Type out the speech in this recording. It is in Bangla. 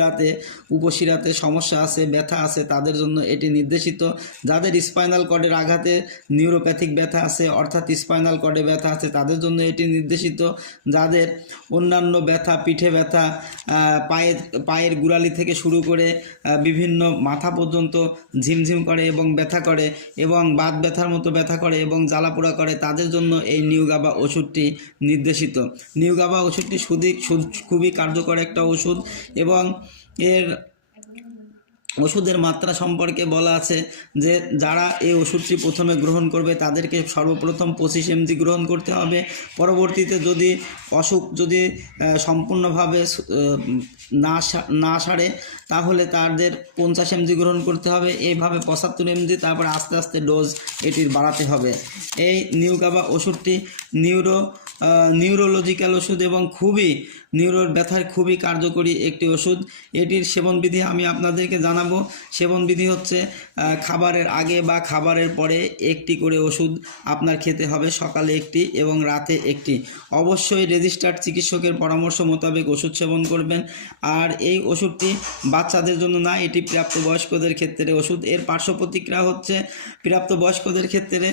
শিরাতে উপশিরাতে সমস্যা আছে, ব্যথা আছে, তাদের জন্য এটি নির্দেশিত। যাদের স্পাইনাল কর্ডের আঘাতে নিউরোপ্যাথিক ব্যথা আছে, অর্থাৎ স্পাইনাল কর্ডে ব্যথা আছে, তাদের জন্য এটি নির্দেশিত। যাদের অন্যান্য ব্যথা, পিঠে ব্যথা পায়ের পায়ের গুড়ালি থেকে শুরু করে বিভিন্ন মাথা পর্যন্ত ঝিমঝিম করে এবং ব্যথা করে এবং বাত ব্যথার মতো ব্যথা করে এবং জ্বালাপোড়া করে, তাদের জন্য এই নিউগাবা ওষুধটি নির্দেশিত। নিউগাবা ওষুধটি সুদি সু- খুবই কার্যকর একটা ওষুধ এবং এর ওষুধের মাত্রা সম্পর্কে বলা আছে যে যারা এই ওষুধটি প্রথমে গ্রহণ করবে তাদেরকে সর্বপ্রথম পঁচিশ এমজি গ্রহণ করতে হবে। পরবর্তীতে যদি অসুখ যদি সম্পূর্ণভাবে না না সারে, তাহলে তাদের পঞ্চাশ এমজি গ্রহণ করতে হবে। এইভাবে পঁচাত্তর এমজি তারপর আস্তে আস্তে ডোজ এটির বাড়াতে হবে। এই নিউকাবা ওষুধটি নিউরো নিউরোলজিক্যাল ওষুধ এবং খুবই নিউরোর ব্যথার খুবই কার্যকরী একটি ওষুধ। এটির সেবনবিধি আমি আপনাদেরকে জানাব। সেবনবিধি হচ্ছে খাবারের আগে বা খাবারের পরে একটি করে ওষুধ আপনার খেতে হবে, সকালে একটি এবং রাতে একটি। অবশ্যই রেজিস্টার্ড চিকিৎসকের পরামর্শ মোতাবেক ওষুধ সেবন করবেন। আর এই ওষুধটি বাচ্চাদের জন্য না, এটি প্রাপ্তবয়স্কদের ক্ষেত্রে ওষুধ। এর পার্শ্ব প্রতিক্রিয়া হচ্ছে, প্রাপ্তবয়স্কদের ক্ষেত্রে